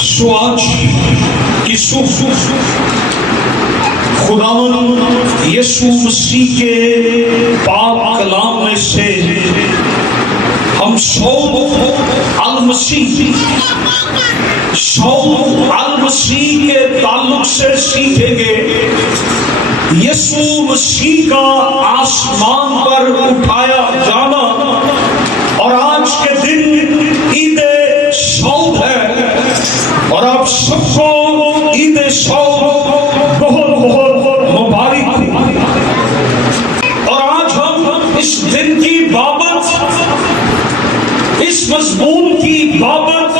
سو آج کی صبح خداوند یسوع مسیح کے پاک کلام میں سے ہم صوم المسیح کے تعلق سے سیکھیں گے یسوع مسیح کا آسمان پر اٹھایا جانا۔ اور آج کے دن عید صوم ہے اور آپ سب کو عید صوم بہت بہت مبارک۔ اور آج ہم اس دن کی بابت، اس مضمون کی بابت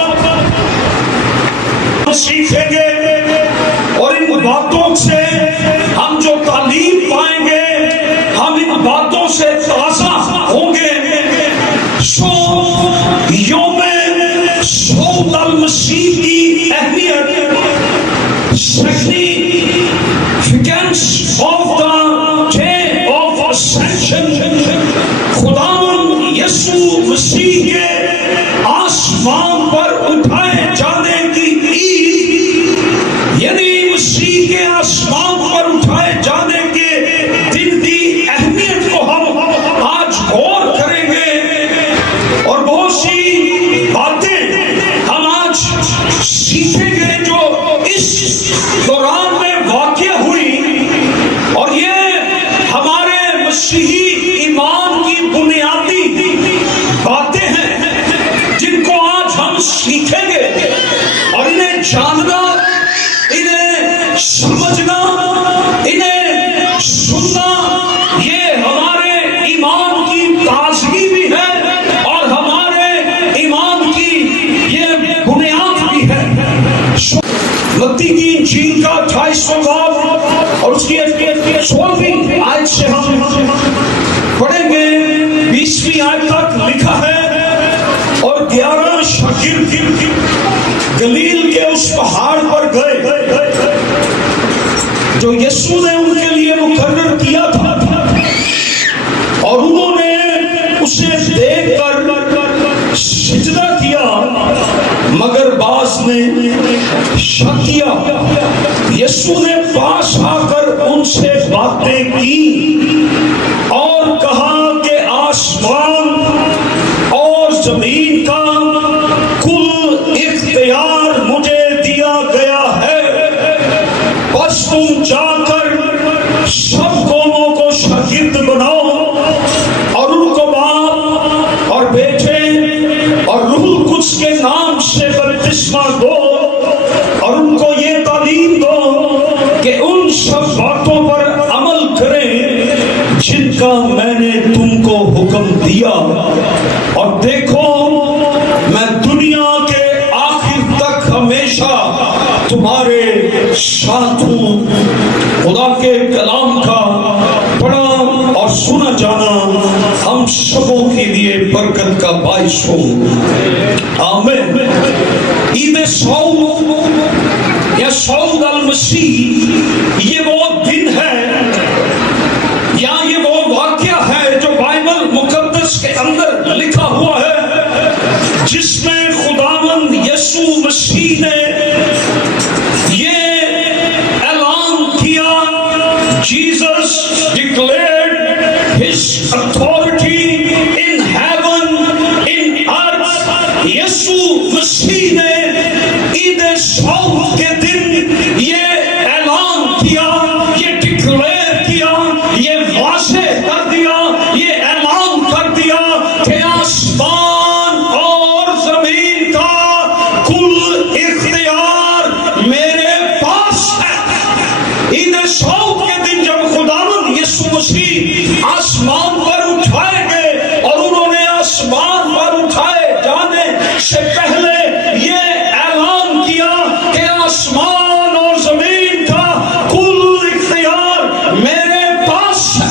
سیکھیں گے اور ان باتوں سے ہم جو تعلیم پائیں گے ہم ان باتوں سے تازہ ہوں گے۔ یوم صوم المسیح کی اہمیت، significance of the day of ascension، خداوند یسوع مسیح کے آسمان پر اٹھائے جانے کی عید، یعنی مسیح کے آسمان پر اٹھائے جانے کے دن کی اہمیت کو ہم آج غور کریں گے اور بہت سی باتیں ہم آج سیکھیں گے جو اس دوران میں واقع ہوئی، اور یہ ہمارے مسیحی ایمان کی بنیادی باتیں ہیں جن کو آج ہم سیکھیں گے، اور انہیں جاننا، انہیں سمجھنا، انہیں سننا، یہ ہمارے ایمان کی تازگی بھی ہے اور ہمارے ایمان کی یہ بنیاد بھی ہے۔ متی کی انجیل کا 28واں باب اور اس کی 16ویں آیت سے ہم پڑھیں گے، 20ویں آیت تک لکھا ہے۔ اور 11 شاگرد گلیل کے اس پہاڑ پر گئے جو یسوع نے ان کے لیے مقرر کیا تھا، اور انہوں نے اسے دیکھ کر سجدہ کیا، مگر بعض نے شک کیا۔ یسوع نے پاس آ کر ان سے باتیں کی اور کہا کہ آسمان اور زمین کا کل اختیار مجھے دیا گیا ہے، بس تم جا کر سب قوموں کو شاگرد بناؤ اور ان کو باپ اور بیٹے اور روح القدس کے نام سے بپتسمہ دو، اور ان کو یہ تعلیم دو کہ ان سب باتوں پر عمل کریں جن کا میں نے تم کو حکم دیا، اور دیکھو میں دنیا کے آخر تک ہمیشہ تمہارے ساتھ ہوں۔ خدا کے کلام کا پڑھا اور سنا جانا ہم سبوں کے لیے برکت کا باعث ہو، آمین۔ عید صوم یا صوم المسیح یہ وہ دن ہے یا یہ وہ واقعہ ہے جو بائبل مقدس کے اندر لکھا ہوا ہے، جس میں خداوند یسوع مسیح نے یہ اعلان کیا، Jesus declared his authority in heaven, in earth۔ یسوع مسیح نے عید صوم کے دن یہ اعلان کیا، یہ ڈکلیئر کیا، یہ واضح کر دیا، یہ اعلان کر دیا کہ آسمان اور زمین کا کل اختیار میرے پاس ہے۔ عید صوم کے دن جب خداوند یسوع مسیح آسمان پر اٹھائے گئے، اور انہوں نے آسمان پر اٹھائے جانے سے پہلے یہ اعلان کیا کہ آسمان اور زمین کا کل اختیار میرے پاس ہے۔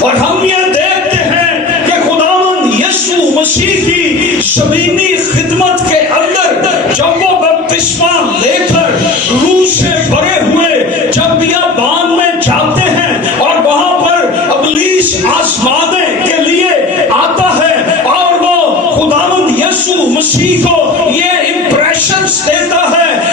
اور ہم یہ دیکھتے ہیں کہ خداوند یسوع مسیح کی زمینی خدمت کے اندر جب وہ بپتسمہ لے کر روح سے بھرے ہوئے جب بیابان میں جاتے ہیں، اور وہاں پر ابلیس آزمانے کے لیے آتا ہے، اور وہ خداوند یسوع مسیح کو یہ امپریشنز دیتا ہے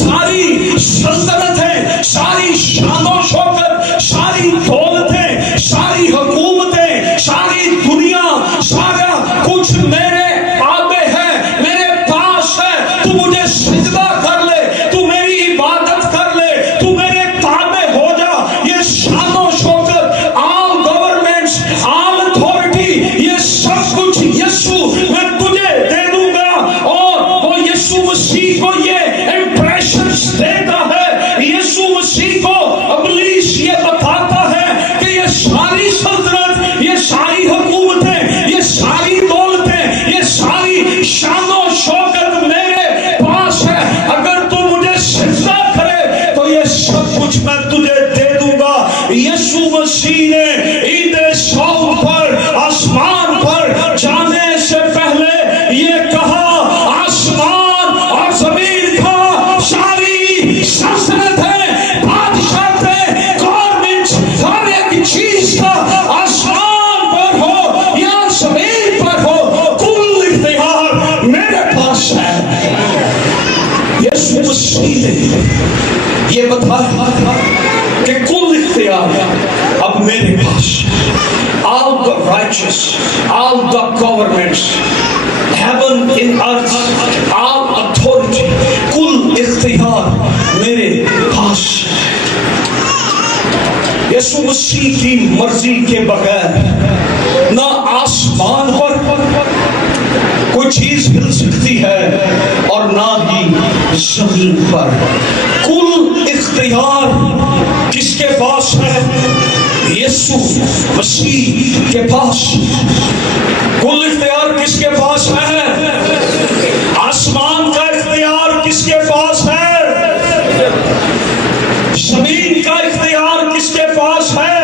ساری سلطنتیں، ساری شان و شوکت، ساری دولتیں، ساری حکومتیں، ساری دنیا، سارا کچھ میرے تابع ہے، میرے پاس ہے۔ تو مجھے سجدہ کر لے، تو میری عبادت کر لے، تو میرے تابع ہو جا۔ یہ شان و شوکت، آل گورنمنٹس، آل اتھارٹی، یہ سب کچھ یسوع میں تجھے دے دوں گا۔ اور وہ یسوع مسیح کو یہ امپریشنز دیتا ہے، یسوع مسیح کو ابلیس یہ بتاتا ہے کہ یہ ساری سلطنت، یہ ساری حکومتیں، یہ ساری دولتیں، یہ ساری شان و شوکت میرے پاس ہے۔ اگر تو مجھے سجدہ کرے تو یہ سب کچھ میں تجھے دے دوں گا۔ یسوع مسیح نے عید صعود پر آسمان پر جانے سے پہلے یہ کہا، آسمان اور زمین کا ساری سلطنتیں، بادشاہتیں، گورنمنٹس، ہر ایک چیز کا آسمان پر ہو یا زمین پر ہو، کل اختیار میرے پاس ہے۔ یسوع مسیح نے یہ بتایا کہ کل اختیار اب میرے پاس ہے۔ All the righteous, all the governments, heaven and earth, all authority, کل اختیار میرے پاس ہے۔ یسوع مسیح کی مرضی کے بغیر نہ آسمان پر کوئی چیز ہل سکتی ہے اور نہ ہی زمین پر۔ کل اختیار کس کے پاس ہے؟ یسوع مسیح کے پاس۔ کل اختیار کس کے پاس ہے؟ آسمان کا اختیار کس کے پاس ہے؟ زمین کا اختیار کس کے پاس ہے؟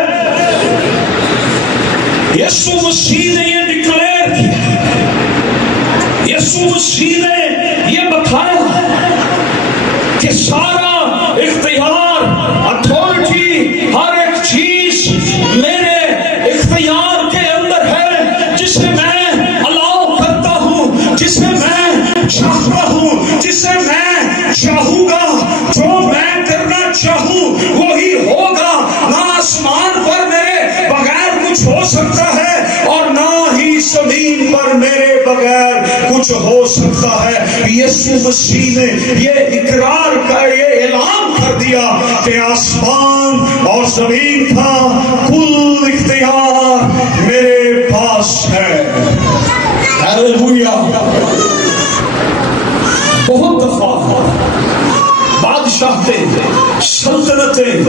یسوع مسیح نے یہ ڈکلیئر کیا، یسوع مسیح نے یہ بتایا کہ سارا اختیار، اتھارٹی، ہر ایک چیز میرے اختیار کے اندر ہے، جسے میں الاؤ کرتا ہوں، جسے میں چاہتا ہوں، جسے میں چاہوں گا، جو میں کرنا چاہوں وہی ہوگا۔ نہ آسمان پر میرے بغیر کچھ ہو سکتا ہے اور نہ ہی زمین پر میرے بغیر کچھ ہو سکتا ہے۔ یسوع مسیح نے یہ اقرار کر، یہ اعلان کر دیا کہ آسمان اور زمین کا کل اختیار میرے پاس ہے۔ ہیلیلویا۔ بہت دفعہ بادشاہتیں، سلطنتیں،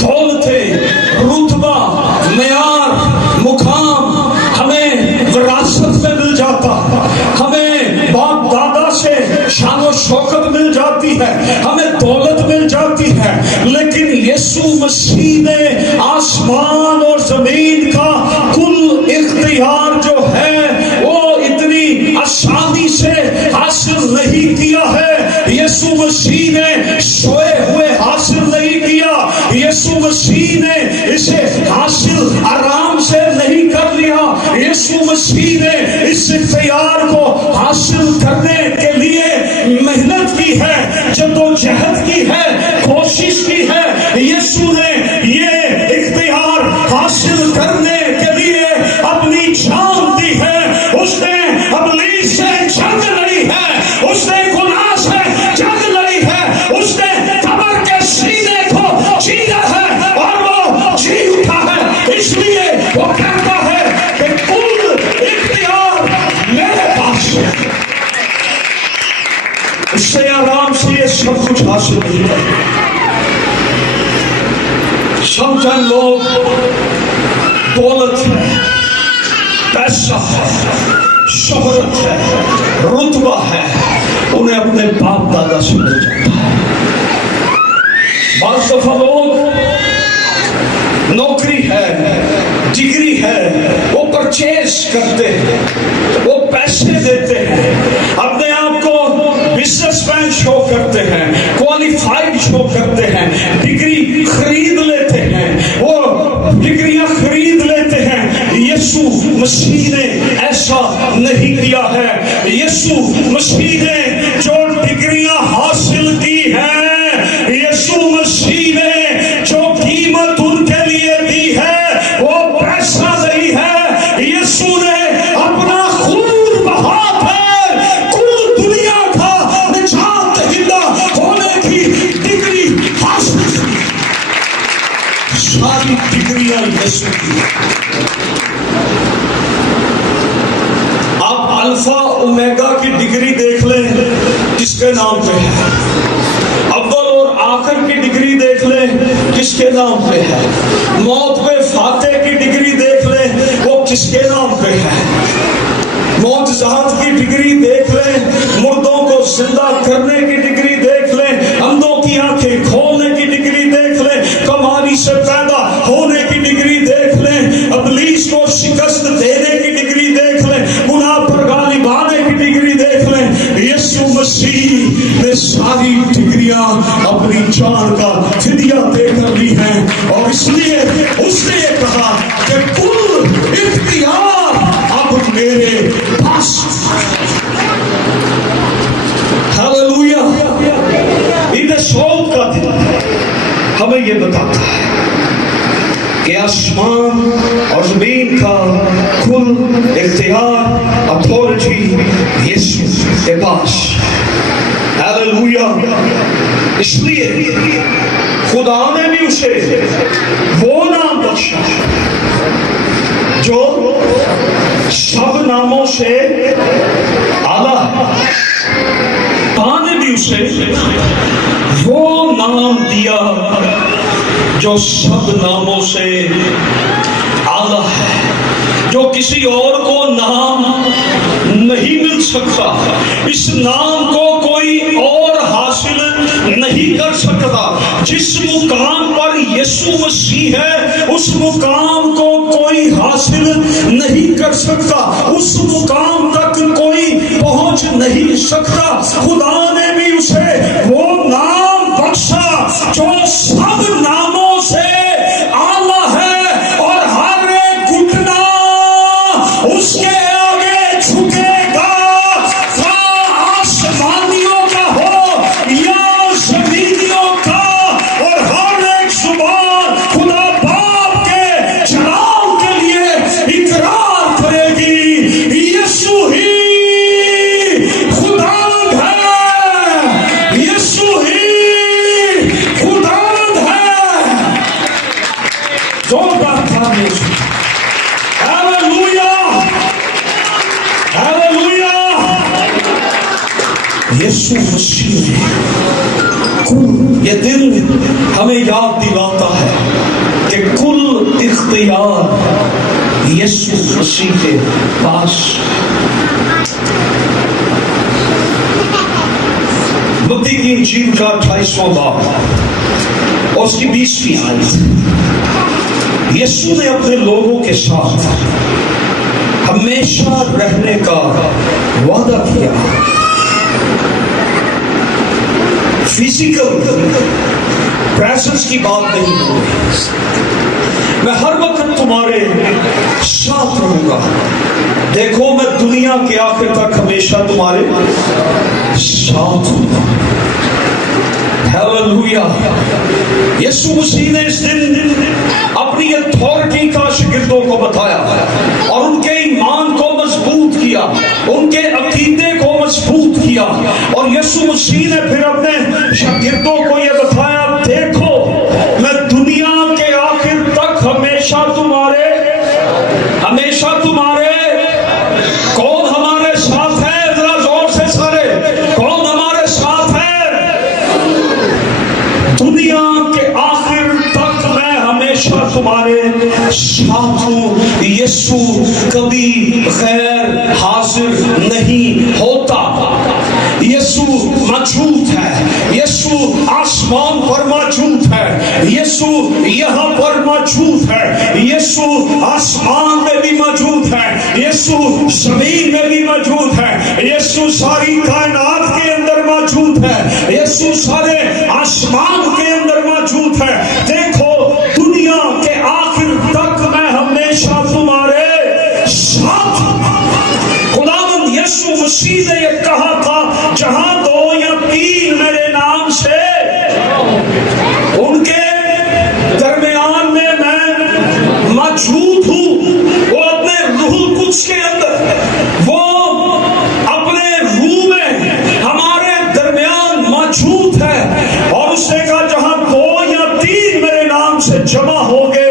دولتیں، رتبہ، معیار، مقام ہمیں وراثت میں مل جاتا ہے، ہمیں باپ دادا سے شان و شوکت مل جاتی ہے، ہمیں دولت مل جاتی ہے، لیکن یسوع مسیح نے آسمان اور زمین کا کل اختیار جو ہے وہ اتنی آسانی سے حاصل نہیں کیا ہے۔ یسوع مسیح نے سوئے ہوئے حاصل نہیں کیا، یسوع مسیح نے اسے حاصل آرام سے نہیں کر لیا۔ یسوع مسیح نے اس اختیار کو حاصل کرنے کے لیے محنت کی ہے، جدوجہد کی ہے، کوشش کی ہے۔ یسوع نے یہ اختیار حاصل کرنے کے لیے اپنی جان دی ہے۔ اس نے ابلیس سے جنگ لڑی ہے، اس نے گناہ سے جنگ لڑی ہے، اس نے قبر کے سینے کو جیتا ہے اور وہ جی اٹھا ہے۔ اس لیے وہ کہتا ہے کہ کل اختیار میرے پاس ہے۔ اس سے آرام سے یہ سب کچھ حاصل نہیں کرتا۔ سمجھن لوگ دولت ہے، پیسہ ہے، شہرت ہے، رتبہ ہے، انہیں اپنے باپ دادا سے مل جاتا ہے۔ بعض دفعہ لوگ نوکری ہے، ڈگری ہے، وہ پرچیز کرتے ہیں، وہ پیسے دیتے ہیں، اپنے آپ کو بزنس مین شو کرتے ہیں، کوالیفائڈ شو کرتے ہیں، ڈگری خرید لیتے ہیں، وہ ڈگریاں خرید لیتے ہیں۔ یسوع مسیح نے ایسا نہیں کیا ہے۔ یسوع مسیح نے جو ڈگریاں حاصل کی ہیں ڈگریاں یسوع کی. آپ الفا اومیگا کی ڈگری دیکھ لیں کس کے نام پہ ہے. اول اور آخر کی ڈگری دیکھ لیں کس کے نام پہ ہے. موت پہ فاتح کی ڈگری دیکھ لیں وہ کس کے نام پہ ہے. معجزات کی ڈگری دیکھ لیں, مردوں کو زندہ کرنے کی ڈگری دیکھ لیں, اندھوں کی آنکھیں کھولنے کی ڈگری دیکھ لیں, کماری سے پیدا ہونے کی ڈگری دیکھ لیں, ابلیس کو شکست دینے کی ڈگری دیکھ لیں, گناہ پر غالب آنے کی ڈگری دیکھ لیں. یسوع مسیح نے ساری ڈگریاں اپنی جان کا فدیہ دے کر لی ہیں, اور اس لیے اس نے یہ کہا کہ کل اختیار اب میرے پاس. ہاللویا. عید صعود کا دن ہمیں یہ بتاتا ہے کہ آسمان اور زمین کا کل اختیار اتھارٹی یسوع کے پاس. ہاللویا. اس لیے خدا نے بھی اسے وہ نام بخشا جو سب ناموں سے اعلیٰ ہے. خدا نے بھی اسے وہ نام دیا جو سب ناموں سے اعلیٰ ہے, جو کسی اور کو نام نہیں مل سکتا. اس نام کو کوئی اور حاصل نہیں کر سکتا. جس مقام پر یسوع مسیح ہے اس مقام کو کوئی حاصل نہیں کر سکتا, اس مقام تک کوئی پہنچ نہیں سکتا. خدا نے بھی اسے وہ نام بخشا جو سب ناموں سے اعلیٰ ہے, اور ہر ایک گھٹنا اس کے آگے جھکے گا, خواہ آسمانیوں کا ہو یا زمینیوں کا, اور ہر ایک زبان خدا باپ کے جلال کے لیے اقرار کرے گی یسوع ہی خداوند ہے, یسوع ہی خداوند ہے. زوردار تعریف. Hallelujah, hallelujah. یسوع مسیح یہ دل ہمیں یاد دلاتا ہے کہ کل اختیار یسوع مسیح کے پاس. متی کی انجیل کا 28واں باب اور اس کی 20ویں آیت. یسوع نے اپنے لوگوں کے ساتھ ہمیشہ رہنے کا وعدہ کیا. فزیکل پریزنس کی بات نہیں ہو رہی. میں ہر وقت تمہارے ساتھ رہوں گا, دیکھو میں دنیا کے آخر تک ہمیشہ تمہارے ساتھ ہوں گا. ہاللویا. یسوع مسیح نے اس دن اپنی اتھارٹی کا شاگردوں کو بتایا اور ان کے ایمان کو مضبوط کیا, ان کے عقیدے کو مضبوط کیا. اور یسوع مسیح نے پھر اپنے شاگردوں کو یہ بتایا, دیکھو میں دنیا کے آخر تک ہمیشہ تمہارے کون ہمارے ساتھ ہے؟ ذرا زور سے سارے, کون ہمارے ساتھ ہے؟ دنیا کے آخر تک میں ہمیشہ تمہارے ساتھ ہوں. یسوع کبھی غیر حاضر نہیں ہوتا. یسوع موجود ہے, یسوع آسمان پر موجود ہے, یسوع یہاں پر موجود ہے, یسوع آسمان میں بھی موجود ہے, یسوع زمین میں بھی موجود ہے, یسوع ساری کائنات کے اندر موجود ہے, یسوع سارے آسمان کے اندر موجود ہے. دیکھو دنیا کے آخر تک میں ہمیشہ تمہارے ساتھ. خداوند یسوع مسیح نے یہ کہا تھا, جہاں 2 یا 3 میرے نام سے ان کے درمیان میں موجود ہوں. وہ اپنے روح القدس کے اندر, وہ اپنے روح میں ہمارے درمیان موجود ہے. اور اس نے کہا جہاں 2 یا 3 میرے نام سے جمع ہو گے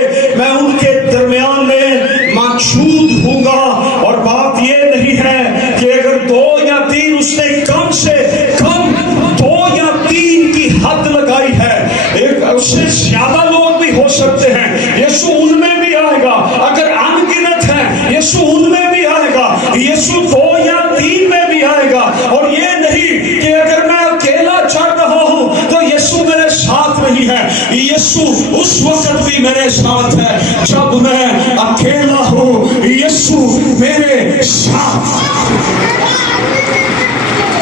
ہے یسوع اس وقت بھی میرے ساتھ ہے جب میں اکیلا ہوں، یسوع میرے ساتھ۔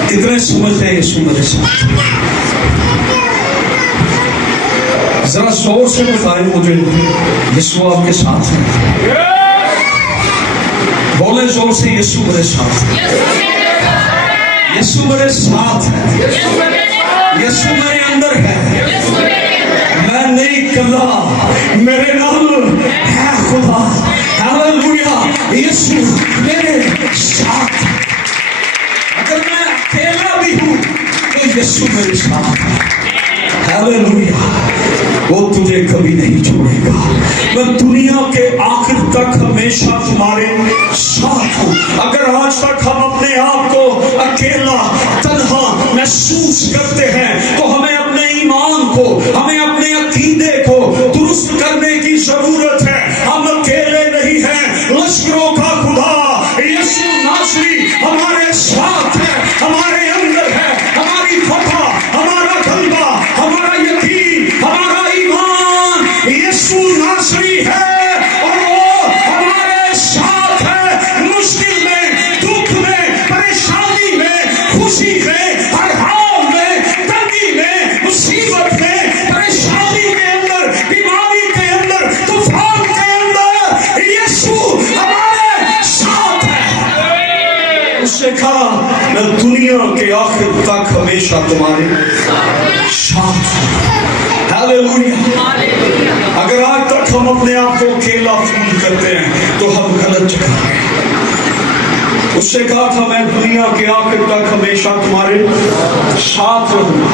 کتنے سمجھتے ہیں یسوع میرے ساتھ؟ ذرا زور سے بتائیں مجھے، یسوع آپ کے ساتھ ہے؟ بولے زور سے، یسوع میرے ساتھ ہے، یسوع میرے ساتھ ہے، یسوع میرے اندر ہے، میں نہیں کلا، میرے نال ہے خدا۔ ہاللویا، یسوع میرے ساتھ ہے۔ اگر میں اکیلا بھی ہوں تو یسوع میرے ساتھ ہے۔ ہاللویا، وہ تجھے کبھی نہیں چھوڑے گا۔ میں دنیا کے آخر تک ہمیشہ تمہارے ساتھ ہوں۔ اگر آج تک ہم اپنے آپ کو اکیلا تنہا محسوس کرتے ہیں تو ہمیں اپنے ایمان کو، ہمیں اپنے عقیدے کو درست کرنے کی ضرورت ہے۔ ہم اکیلے نہیں ہیں، لشکروں کا خدا یسوع ناصری ہمارے ساتھ ہے، ہمارے اندر ہے۔ ہماری فتح، ہمارا غلبہ، ہمارا یقین، ہمارا ایمان یسوع ناصری ہے اور وہ ہمارے ساتھ ہے۔ مشکل میں، دکھ میں، پریشانی میں، خوشی میں، ہر حال میں، تنگی میں، مصیبت میں، پریشانی کے اندر، بیماری کے اندر، طوفان کے اندر یسوع ہمارے ساتھ ہے۔ اس نے کہا میں دنیا کے آخر تک ہمیشہ تمہارے ساتھ ہوں۔ ہاللویا۔ اگر آج تک ہم اپنے آپ کو اکیلا فیل کرتے ہیں تو ہم غلط جگہ ہیں۔ اس سے کہا تھا میں دنیا کے آخر تک ہمیشہ تمہارے ساتھ رہوں گا،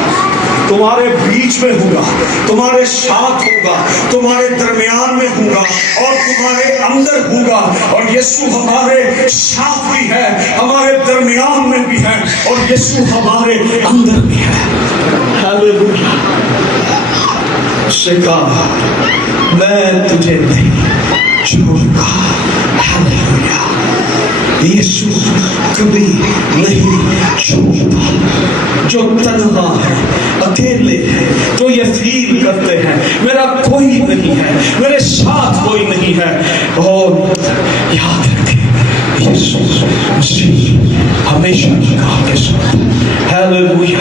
تمہارے بیچ میں ہوں گا، تمہارے ساتھ ہوں گا، تمہارے درمیان میں ہوں گا اور تمہارے اندر ہوں گا۔ اور یسوع ہمارے ساتھ بھی ہے، ہمارے درمیان میں بھی ہے اور یسوع ہمارے اندر بھی ہے۔ ہاللویا۔ اس سے کہا میں تجھے نہیں چھوڑوں گا۔ ہاللویا۔ یسوع کبھی نہیں چھوڑتا۔ جو تنہا ہے، اکیلے ہیں، جو یہ فیل کرتے ہیں میرا کوئی نہیں ہے، میرے ساتھ کوئی نہیں ہے، اور یاد رکھیں یسوع مسیح ہمیشہ خدا کے ساتھ۔ ہاللویا۔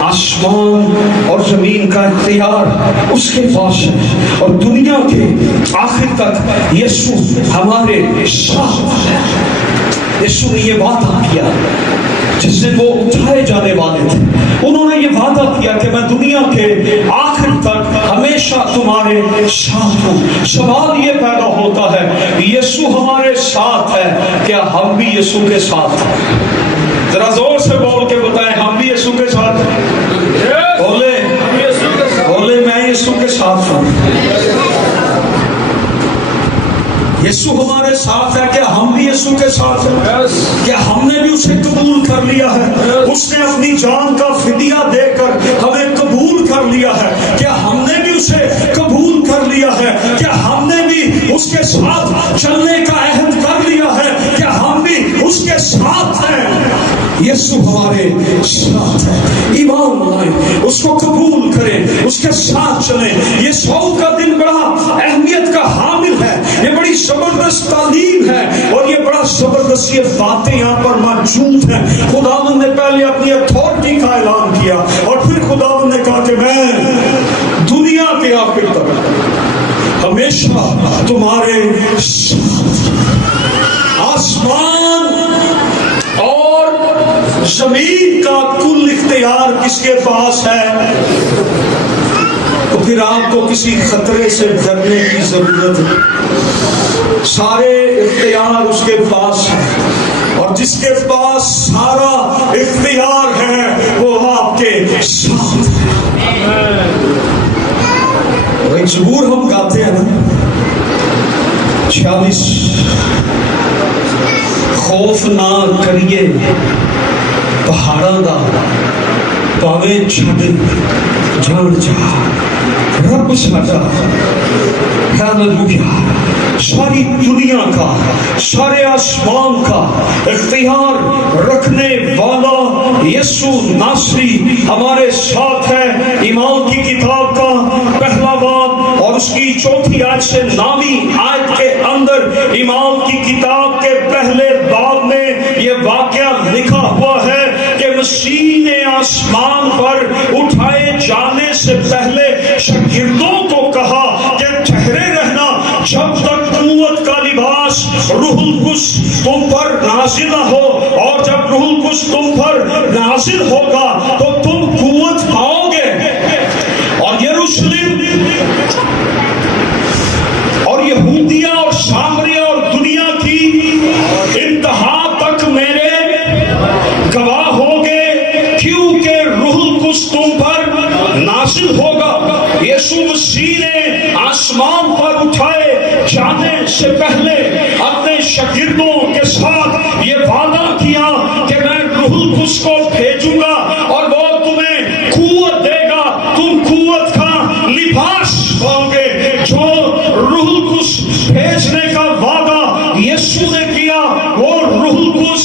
آسمان اور زمین کا اختیار اس کے پاس ہے اور دنیا کے آخر تک یسوع ہمارے ساتھ ہے۔ یسوع نے یہ وعدہ کیا جس سے وہ اٹھائے جانے والے تھے، انہوں نے یہ وعدہ کیا کہ میں دنیا کے آخر تک ہمیشہ تمہارے ساتھ ہوں۔ سوال یہ پیدا ہوتا ہے یسوع ہمارے ساتھ ہے، کیا ہم بھی یسوع کے ساتھ ہیں؟ ذرا زور سے بول کے بتائیں ہم بھی یسوع کے ساتھ ہیں۔ بولے میں یسوع کے ساتھ ہوں۔ یسوع ہمارے ساتھ ہے، کیا ہم بھی یسوع کے ساتھ ہیں؟ کیا ہم نے بھی اسے قبول کر لیا ہے؟ اس نے اپنی جان کا فدیہ دے کر ہمیں قبول کر لیا ہے۔ کیا ہم نے بھی اسے قبول کر لیا ہے؟ کیا ہم نے بھی اس کے ساتھ چلنے کا عہد کر لیا ہے؟ کیا ہم بھی اس کے ساتھ ہیں؟ یسوع ہمارے ساتھ ہے۔ ایمان لائیں، اس کو قبول کریں، اس کے ساتھ چلیں۔ یہ صوم کا دن بڑا اہمیت کا حامل ہے، یہ بڑی زبردست تعلیم ہے اور یہ بڑا زبردست یہ باتیں یہاں پر موجود ہیں۔ خداوند نے پہلے اپنی اتھارٹی کا اعلان کیا اور پھر خداوند نے کہا کہ میں دنیا کے آخر تک ہمیشہ تمہارے ساتھ۔ آسمان اور زمین کا کل اختیار کس کے پاس ہے؟ تو پھر آپ کو کسی خطرے سے ڈرنے کی ضرورت ہے۔ سارے اختیار اس کے پاس ہے اور جس کے پاس سارا اختیار ہے وہ آپ کے ساتھ ہے۔ ایک زبور ہم گاتے ہیں نا 46 خوف نہ کریے پہاڑاں دا پاویں چھڈ جان جا رب ساڈا۔ ہاللویا۔ ساری دنیا کا، سارے آسمان کا اختیار رکھنے والا یسوع ناصری ہمارے ساتھ ہے۔ ایمان کی کتاب کا اس کی چوتھی آیت سے نامی آیت کے اندر ایمان کی کتاب کے پہلے باب میں یہ واقعہ لکھا ہوا ہے کہ مسیح نے آسمان پر اٹھائے جانے سے پہلے شاگردوں کو کہا کہ ٹھہرے رہنا جب تک قوت کا لباس روح القدس تم پر نازل نہ ہو، اور جب روح القدس تم پر نازل ہوگا تو تم قوت پاؤ گے، اور یروشلم اور یہودیہ اور سامریہ اور دنیا کی انتہا تک میرے گواہ ہوگے، کیونکہ روح القدس تم پر نازل ہوگا۔ یسوع مسیح نے آسمان پر اٹھائے جانے سے پہلے اپنے شاگردوں کے ساتھ یہ وعدہ کیا کہ میں روح القدس کو بھیجوں گا اور وہ تمہیں قوت دے گا، تم قوت کا لباس پاؤ گے۔ جو روح القدس بھیجنے کا وعدہ یسوع نے کیا وہ روح القدس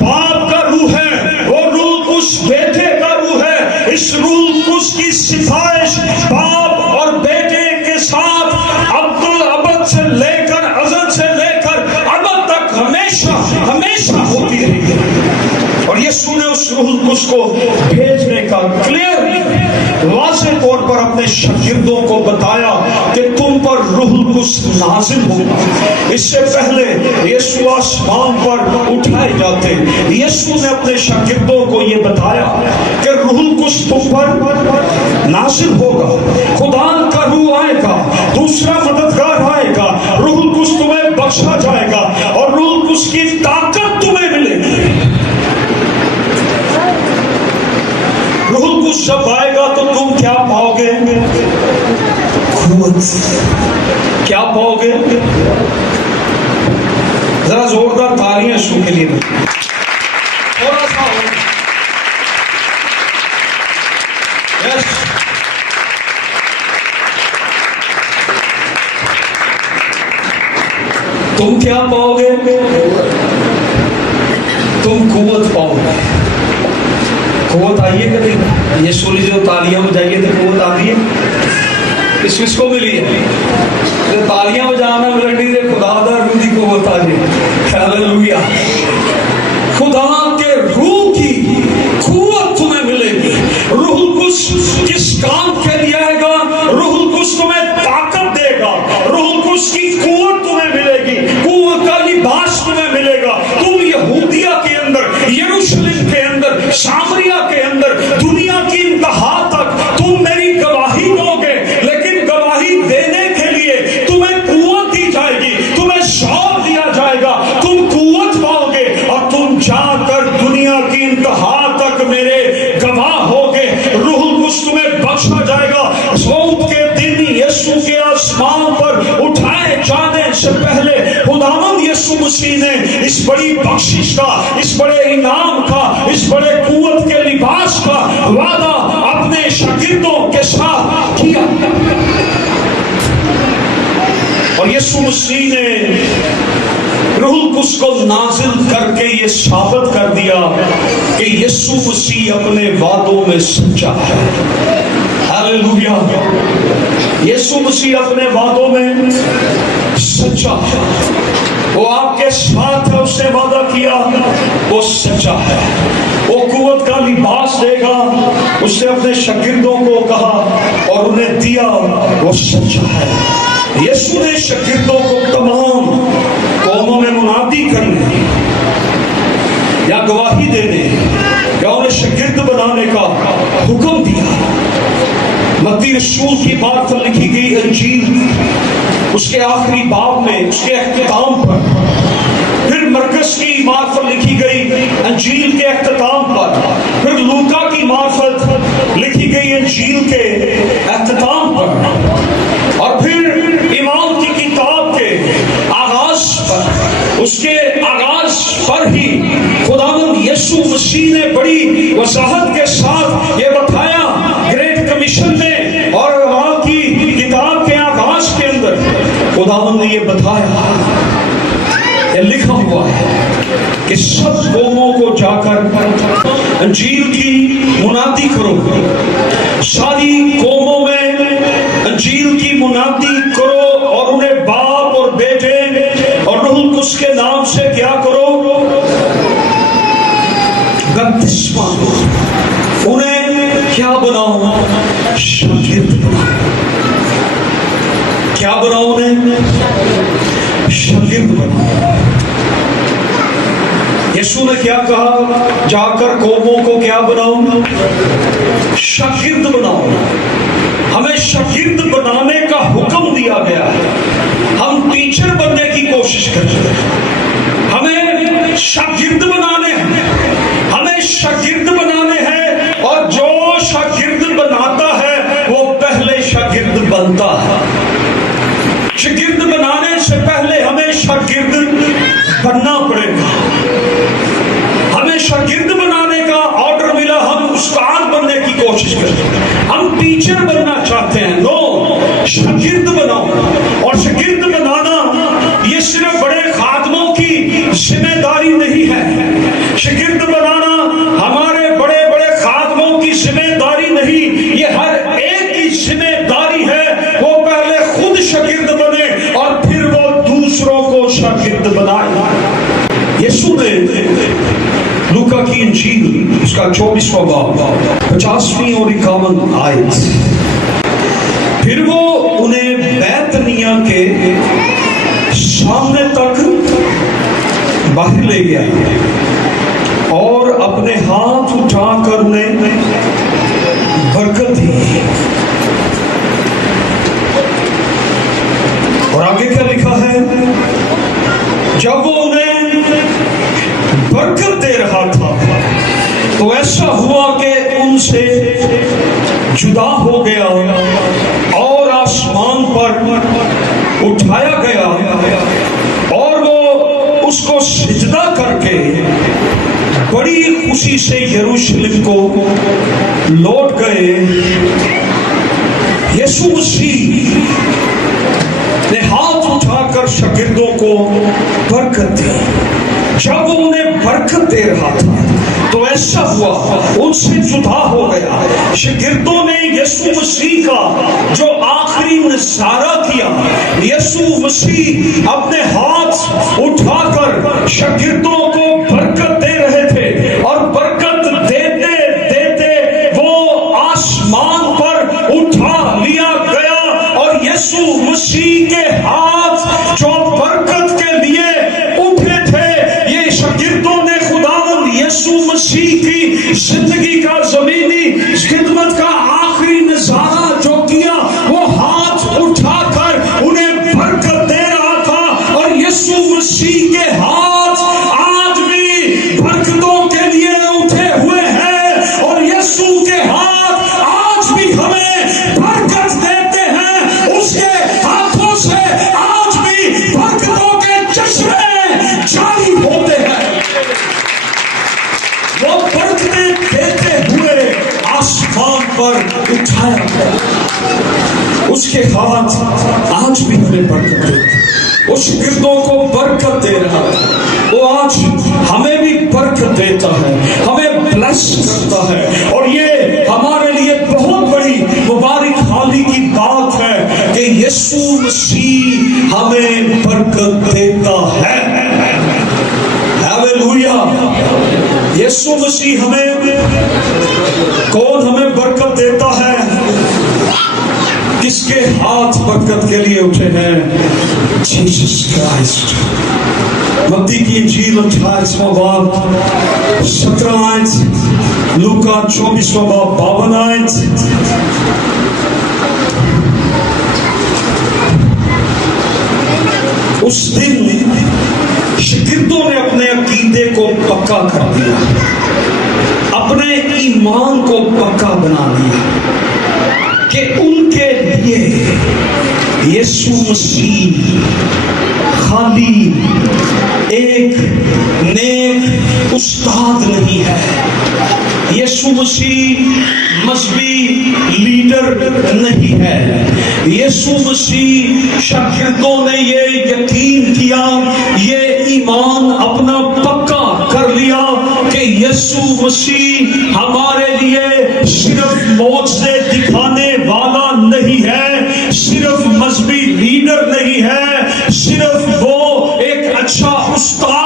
باپ کا روح ہے، وہ روح القدس بیٹے کا روح ہے۔ اس روح القدس کی ستائش باپ اور بیٹے کے ساتھ ابد سے لے کر ازل سے لے کر ابد تک ہمیشہ ہمیشہ ہوتی رہی ہے۔ اور یسوع نے اس روح القدس کو بھیجنے کا کلیئر واضح طور پر اپنے شاگردوں کو بتایا کہ تم پر روح القدس نازل ہوگا۔ اس سے پہلے یسوع آسمان پر اٹھائے جاتے یسوع نے اپنے شاگردوں کو یہ بتایا کہ روح القدس تم پر نازل ہوگا، خدا کا روح آئے گا، دوسرا مددگار آئے گا، روح القدس تمہیں بخشا جائے گا اور روح القدس کی طاقت تمہیں ملے گی۔ روح القدس جب آئے گا تو تم کیا پاؤ گے؟ قوت۔ کیا پاؤ گے؟ ذرا زوردار تالیاں یسوع کے لیے تھوڑا سا تم کیا پاؤ گے؟ تم قوت پاؤ گے۔ قوت آئیے کہ نہیں؟ یہ سولی جو تالیاں بجائیے تو قوت آتی ہے، کس کو ملی ہے؟ تالیاں بجانا ملنی دے خدا دا روح دی قوت آ جائے۔ ہاللویا۔ خدا کے روح کی قوت تمہیں ملے گی۔ روح القدس کس کام کے لیے آئے گا؟ روح القدس تمہیں طاقت دے گا، روح القدس کی قوت تمہیں ملے گی، قوت کا لباس تمہیں ملے گا۔ تم یہودیہ کے اندر، یروشلم کے اندر، سامریہ کے اندر، دنیا کی انتہا تک تم میری گواہی دو گے، لیکن گواہی دینے کے لیے تمہیں قوت دی جائے گی، تمہیں شعور دیا جائے گا، تم قوت پاؤ گے اور تم جا کر دنیا کی انتہا تک میرے گواہ ہوگے۔ روح القدس تمہیں بخشا جائے گا۔ صعود کے دن یسوع کے آسمان پر اٹھائے جانے سے پہلے خداوند یسوع مسیح نے اس بڑی بخشش کا، اس بڑے انعام کا، اس بڑے قوت کے لباس کا وعدہ اپنے شاگردوں کے ساتھ کیا، اور یسوع مسیح نے روح القدس کو نازل کر کے یہ ثابت کر دیا کہ یسوع مسیح اپنے وعدوں میں سچا ہے۔ ہاللویا۔ یسوع مسیح اپنے وعدوں میں سچا ہے، وہ آپ کے ساتھ ہے، اس نے وعدہ کیا، وہ سچا ہے۔ وہ قوت کا لباس دے گا، اس نے اپنے شاگردوں کو کہا اور انہیں دیا، وہ سچا ہے۔ یسوع نے شاگردوں کو تمام قوموں میں منادی کرنے یا گواہی دینے یا انہیں شاگرد بنانے کا حکم دیا۔ متی رسول کی بات پر لکھی گئی انجیل اس کے آخری باب میں، اس کے اختتام پر، پھر مرکز کی معرفت لکھی گئی انجیل کے اختتام پر، پھر لوکا کی معرفت لکھی گئی انجیل کے اختتام پر، اور پھر ایمان کی کتاب کے آغاز پر، اس کے آغاز پر ہی خداوند یسوع مسیح نے بڑی وضاحت کے ساتھ یہ بتایا گریٹ کمیشن میں، اور وہاں کی کتاب کے آغاز کے اندر خداوند نے یہ بتایا، یہ لکھا ہوا ہے کہ سب قوموں کو جا کر انجیل کی منادی کرو، ساری قوموں میں انجیل کی منادی سے کیا کرو؟ بپتسمہ دو. انہیں کیا بناؤ؟ شاگرد بناؤ. کیا بناؤ انہیں؟ شاگرد بناؤ. یسوع نے کیا کہا؟ جا کر قوموں کو کیا بناؤ؟ شاگرد بناؤ. ہمیں شاگرد بنانے کا حکم دیا گیا ہے. ہم ٹیچر بننے کی کوشش کرتے ہیں. ہمیں شاگرد بنانے ہیں. ہمیں شاگرد بنانے ہیں. اور جو شاگرد بناتا ہے وہ پہلے شاگرد بنتا ہے. شاگرد بنانے سے پہلے ہمیں شاگرد بننا پڑے گا. ہمیں شاگرد بنانے کا آرڈر ملا, ہم استاد بننے کی کوشش کرتے ہیں. ہم ٹیچر بننا چاہتے ہیں. نو, شاگرد بناؤ. اور شاگرد بنانا یہ صرف بڑے خادموں کی ذمہ داری نہیں ہے. شاگرد بنانا ہمارے بڑے بڑے خادموں کی ذمہ داری نہیں, یہ ہر ایک کی ذمہ داری ہے. وہ پہلے خود شاگرد بنے اور پھر وہ دوسروں کو شاگرد بنائے. یسوع نے لوکا کی انجیل اس کا 24واں باب 50ویں اور 51 آیت, پھر وہ انہیں بیتنیا کے سامنے تک باہر لے گیا اور اپنے ہاتھ اٹھا کر انہیں برکت دی. اور آگے کیا لکھا ہے؟ جب وہ انہیں برکت دے رہا تھا تو ایسا ہوا کہ ان سے جدا ہو گیا اور آسمان پر اٹھایا گیا, اور وہ اس کو سجدہ کر کے بڑی خوشی سے یروشلم کو لوٹ گئے. یسوع مسیح نے ہاتھ اٹھا کر شاگردوں کو برکت دی. جب وہ انہیں برکت دے رہا تھا تو ایسا ہوا ان سے جدا ہو گیا. شاگردوں نے یسوع مسیح کا جو آخری نظارہ کیا, یسوع مسیح اپنے ہاتھ اٹھا کر شاگردوں کو برکت دے رہے تھے, اور برکت دیتے دیتے وہ آسمان پر اٹھا لیا گیا. اور یسوع مسیح کے ہاتھ جو برکت کے لیے اٹھے تھے, یہ شاگردوں نے خداوند یسوع مسیح کی زندگی کا زمینی خدمت کا آخری نظارہ جو کیا, وہ ہاتھ اٹھا کر انہیں برکت دے رہا تھا. اور یسوع مسیح کے ہاتھ آج بھی برکتوں کے لیے اٹھے ہوئے ہیں, اور یسوع کے ہاتھ آج بھی ہمیں برکت دیتے ہیں. اس کے ہاتھوں سے آج بھی برکتوں کے چشمے جاری ہوتے ہیں. وہ برکتیں دیتے ہوئے آسمان پر اٹھایا گیا. اس کے ہاتھ آج بھی ہمیں برکت دیتے ہیں. وہ شاگردوں کو برکت دے رہا ہے, وہ آج ہمیں بھی برکت دیتا ہے, ہمیں بلیس کرتا ہے. اور یہ ہمارے لیے بہت بڑی مبارک حالی کی بات ہے کہ یسوع مسیح ہمیں برکت دیتا ہے. ہاللویا. یسوع مسیح ہمیں, کون ہمیں برکت دیتا ہے؟ کس کے ہاتھ برکت کے لیے اٹھے ہیں؟ Jesus Christ. متی کی انجیل 28واں باب 17 آیت, لوکا 24واں باب 52 آیت. اس دن شاگردوں نے اپنے عقیدے کو پکا کر دیا, اپنے ایمان کو پکا بنا دیا کہ ان کے لیے یسوع مسیح خالی ایک نیک استاد نہیں ہے. یسوع مسیح مذہبی لیڈر نہیں ہے. یسوع مسیح, شاگردوں نے یہ یقین کیا, یہ ایمان اپنا پکا کر لیا کہ یسوع مسیح ہمارے لیے صرف معجزے دکھانے والا نہیں ہے, صرف مذہبی لیڈر نہیں ہے, صرف وہ ایک اچھا استاد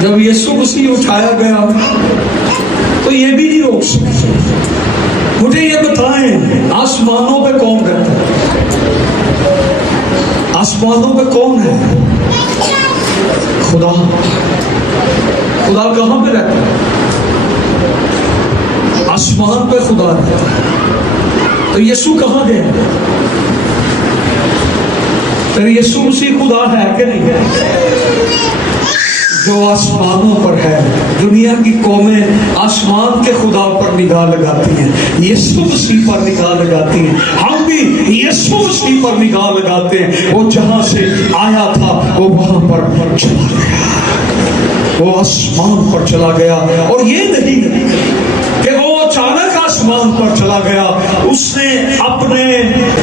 جب یسوع مسیح اٹھایا گیا تو یہ بھی نہیں روک سکتے. مجھے یہ بتائیں آسمانوں پہ کون رہتا ہے؟ آسمانوں پہ کون ہے؟ خدا. خدا کہاں پہ رہتا ہے؟ آسمان پہ خدا رہتا ہے. تو یسوع کہاں گیا؟ پھر یسوع مسیح خدا ہے کہ نہیں ہے؟ جو آسمانوں پر ہے. دنیا کی قومیں آسمان کے خدا پر نگاہ لگاتی ہیں, یسوع مسیح پر نگاہ لگاتی ہیں. ہم بھی یسوع مسیح پر نگاہ لگاتے ہیں. وہ جہاں سے آیا تھا وہ وہاں پر چلا گیا, وہ آسمان پر چلا گیا. اور یہ نہیں کہ وہ اچانک آسمان پر چلا گیا, اس نے اپنے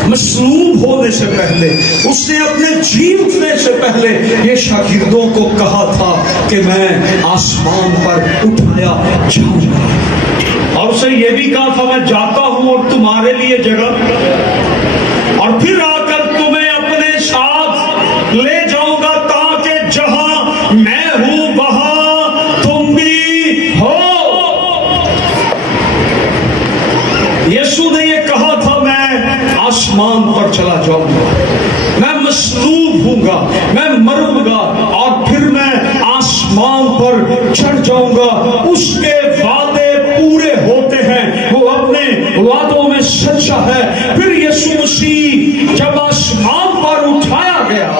مصلوب ہونے سے پہلے, اس نے اپنے جی اٹھنے سے پہلے یہ شاگردوں کو کہا تھا کہ میں آسمان پر اٹھایا جاؤں گا. اور اسے یہ بھی کہا تھا میں جاتا ہوں اور تمہارے لیے جگہ, اور پھر آ کر تمہیں اپنے ساتھ لے جاؤں گا تاکہ جہاں میں ہوں وہاں تم بھی ہو. یسوع نے یہ کہا تھا میں آسمان پر چلا جاؤں گا, میں مصلوب ہوں گا, میں مروں گا اور پھر میں آسمان پر چڑھ جاؤں گا. اس کے وعدے پورے ہوتے ہیں, وہ اپنے وعدوں میں سچا ہے. پھر یسوع مسیح جب آسمان پر اٹھایا گیا,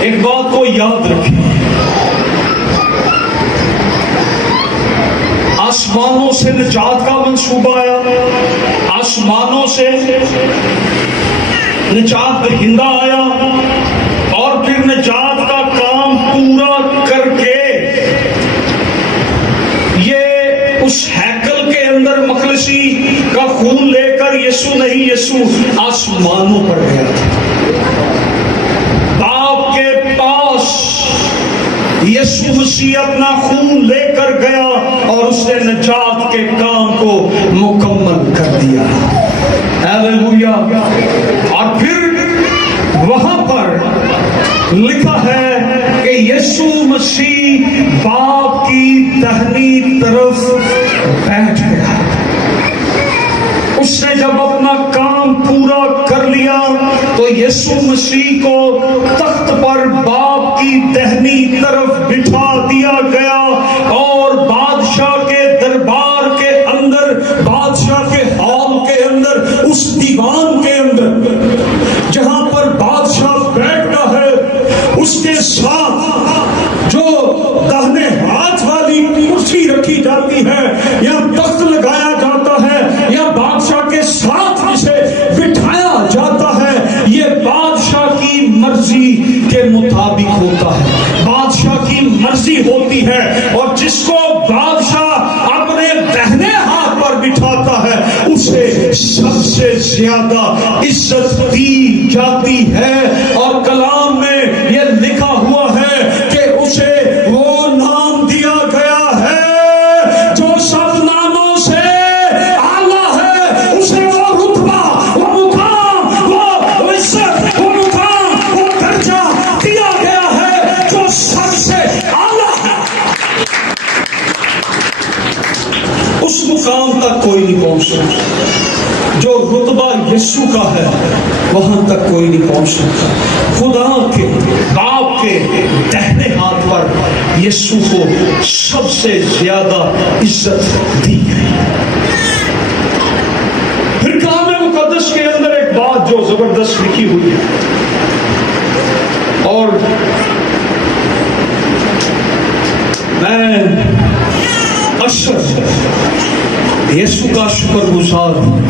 ایک بات کو یاد رکھیں, آسمانوں سے نجات کا منصوبہ آیا, آسمانوں سے نجات دہندہ آیا, اور پھر نجات کا کام پورا کر کے یہ اس ہیکل کے اندر مخلصی کا خون لے کر یسوع نہیں, یسوع آسمانوں پر گیا باپ کے پاس. یسوع مسیح اپنا خون لے کر گیا اور اس نے نجات کے کام کو مکمل کر دیا. ہیلیلویا. اور پھر وہاں پر لکھا ہے کہ یسوع مسیح باپ کی دہنی طرف بیٹھ گیا. اس نے جب اپنا کام پورا کر لیا تو یسوع مسیح کو تخت پر باپ کی دہنی طرف بٹھا دیا گیا, اور بادشاہ کے دربار کے اندر, بادشاہ کے ہال کے اندر, اس دیوان کے اندر جہاں پر بادشاہ بیٹھتا ہے, اس کے ساتھ جو داہنے ہاتھ والی کرسی رکھی جاتی ہے یا تخت لگایا جاتا ہے یا بادشاہ کے ساتھ اسے بٹھایا جاتا ہے, یہ بادشاہ کی مرضی کے مطابق ہوتا ہے. بادشاہ کی مرضی ہوتی ہے, اور جس کو بادشاہ اپنے دہنے ہاتھ پر بٹھاتا ہے اسے سب سے زیادہ عزت دی جاتی ہے. اور کلام میں یہ لکھا ہوا ہے کہ اسے وہ نام دیا گیا ہے جو سب ناموں سے اعلیٰ ہے. اسے وہ رتبہ, وہ مقام, وہ عزت, وہ مقام, وہ درجہ دیا گیا ہے جو سب سے اعلیٰ ہے. اس مقام تک کوئی نہیں پہنچ سکتا جو رتبہ یسوع کا ہے, وہاں تک کوئی نہیں پہنچ سکتا. خدا کے باپ کے دہنے ہاتھ پر یسوع کو سب سے زیادہ عزت دی گئی. پھر کلام مقدس کے اندر ایک بات جو زبردست لکھی ہوئی ہے, اور میں یسوع کا شکر گزار ہوں.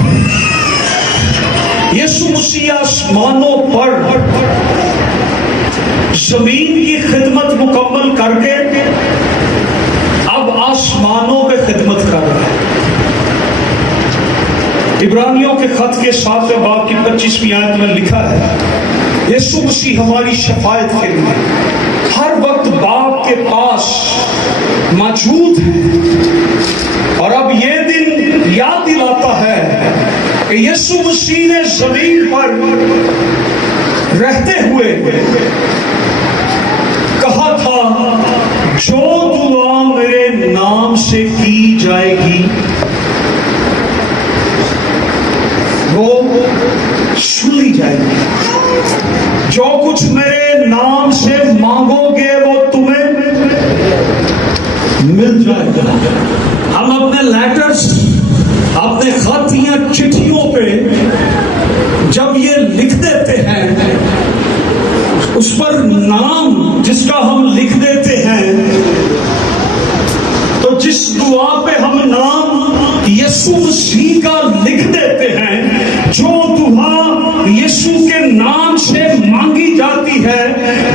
یسوع مسیح آسمانوں پر زمین کی خدمت مکمل کر کے اب آسمانوں پہ خدمت کر رہا ہے. عبرانیوں کے خط کے 7 باب کی 25ویں آیت میں لکھا ہے یسوع مسیح ہماری شفاعت کے لیے ہر وقت باپ کے پاس موجود ہے. اور اب یہ دن یاد دلاتا ہے کہ یسوع مسیح نے زمین پر رہتے ہوئے سے کی جائے گی وہ سن لی جائے گی۔ جو کچھ میرے نام سے مانگو گے وہ تمہیں مل جائے گا۔ ہم اپنے لیٹرز، اپنے خط یا چٹھیوں پہ جب یہ لکھ دیتے ہیں، اس پر نام جس کا ہم لکھ دیتے ہیں، تو جس دعا پہ ہم نام یسوع مسیح کا لکھ دیتے ہیں، جو دعا یسوع کے نام سے مانگی جاتی ہے،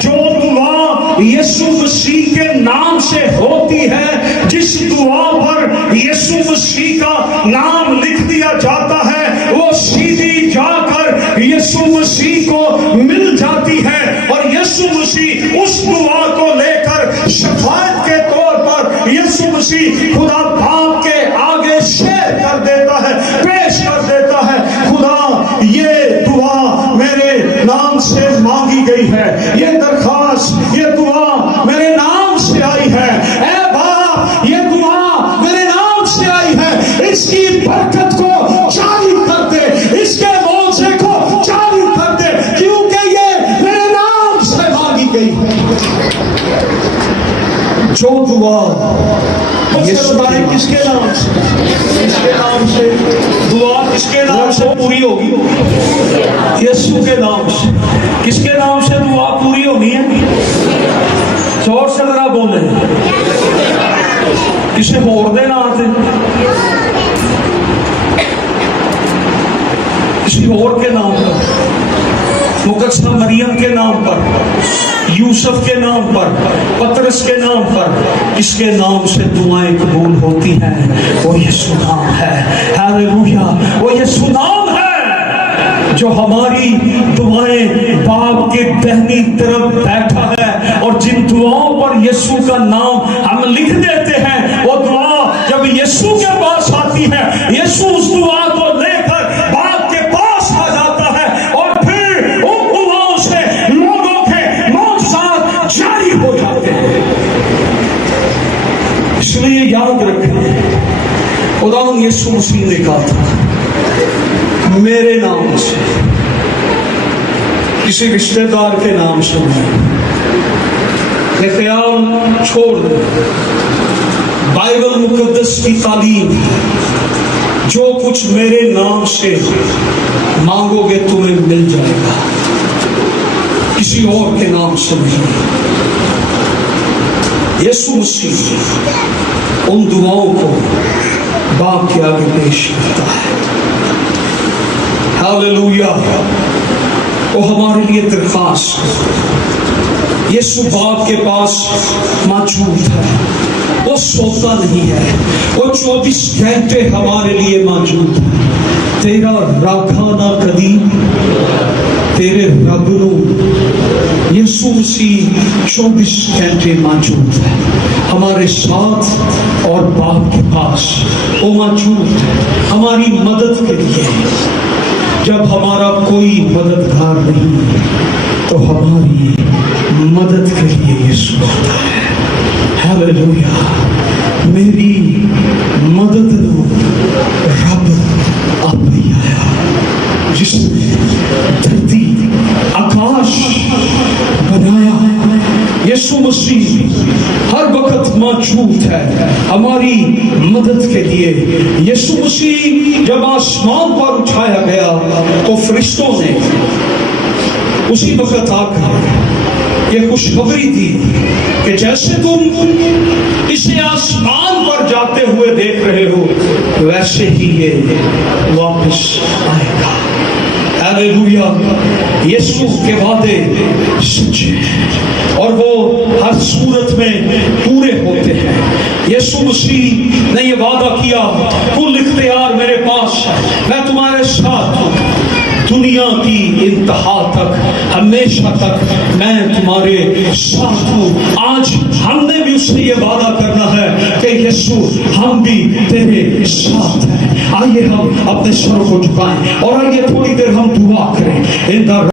جو دعا یسوع مسیح کے نام سے ہوتی ہے، جس دعا پر یسوع مسیح کا نام لکھ دیا جاتا ہے، وہ سیدھی جا کر یسوع مسیح کو مل جاتی ہے، اور یسوع مسیح اس دعا کو لے کر شفاعت کے طور پر یسوع مسیح خدا باپ کے آگے شیئر کر دیتا ہے، پیش کر دیتا ہے، خدا یہ دعا میرے نام سے مانگی گئی ہے، یہ درخواست، یہ دعا میرے نام سے آئی ہے، اے باپ یہ دعا میرے نام سے آئی ہے، اس کی برکت کو جاری کر دے، اس کے معجزے کو جاری کر دے، کیونکہ یہ میرے نام سے مانگی گئی ہے۔ جو دعا کس کے نام سے، کس کے نام سے دعا، کس کے نام سے پوری ہوگی؟ یسوع کے نام سے۔ کس کے نام سے دعا پوری ہوگی ہے؟ زور سے ذرا بولے، کسی اور دے نام سے، کسی اور کے نام پر، مقدسہ مریم کے نام پر، یوسف کے نام پر، پطرس کے نام پر، اس کے نام سے دعائیں قبول ہوتی ہیں، وہ یسوع نام ہے۔ ہاللویا، وہ یسوع نام ہے جو ہماری دعائیں باپ کے دہنی طرف بیٹھا ہے، اور جن دعاؤں پر یسوع کا نام ہم لکھ دیتے ہیں، وہ دعا جب یسوع کے پاس آتی ہے، یسوع اس دعا کو لے کر باپ کے پاس آ جاتا ہے، اور پھر ان دعاؤں سے لوگوں کے معجزات جاری ہو جاتے ہیں۔ اس لیے یاد رکھیں، خدا یسوع مسیح نے کہا تھا میرے نام سے، کسی رشتہ دار کے نام سے نہیں۔ یہ خیال چھوڑ دیں، بائبل مقدس کی تعلیم، جو کچھ میرے نام سے مانگو گے تمہیں مل جائے گا، کسی اور کے نام سے نہیں۔ یسوع مسیح ان دعاؤں کو باپ کے آگے پیش کرتا ہے۔ ہاللویا، وہ ہمارے لیے درخواست یسوع باپ کے پاس موجود ہے، وہ سوتا نہیں ہے، وہ 24 گھنٹے ہمارے لیے موجود ہے۔ تیرا راکھانا کدی تیرے رب نو، یسوع مسیح 24 گھنٹے موجود ہے ہمارے ساتھ، اور باپ کے پاس وہ موجود ہے ہماری مدد کے لیے۔ جب ہمارا کوئی مددگار نہیں تو ہماری مدد کے لیے یسوع ہوتا ہے۔ ہاللویا، میری مدد نو رب آپ ہی آیا، جس نے دھرتی آکاش بنایا۔ یسوع مسیح ہر وقت موجود ہے ہماری مدد کے لیے۔ یسوع مسیح جب آسمان پر اٹھایا گیا تو فرشتوں نے اسی وقت آ کر یہ خوشخبری دی کہ جیسے تم اسے آسمان پر جاتے ہوئے دیکھ رہے ہو، ویسے ہی یہ واپس آئے گا۔ ہاللویا، یسوع کے وعدے سچے ہیں اور وہ ہر صورت میں پورے ہوتے ہیں۔ یسوع مسیح نے یہ وعدہ کیا، کل اختیار میرے پاس ہے، میں تمہارے ساتھ ہوں، دنیا کی انتہا تک، ہمیشہ تک میں تمہارے ساتھ ہوں۔ آج ہم نے بھی اس سے یہ وعدہ کرنا ہے کہ یسوع ہم بھی تیرے ساتھ ہیں۔ آئیے ہم اپنے سر کو جھکائیں اور آئیے تھوڑی دیر ہم دعا کریں۔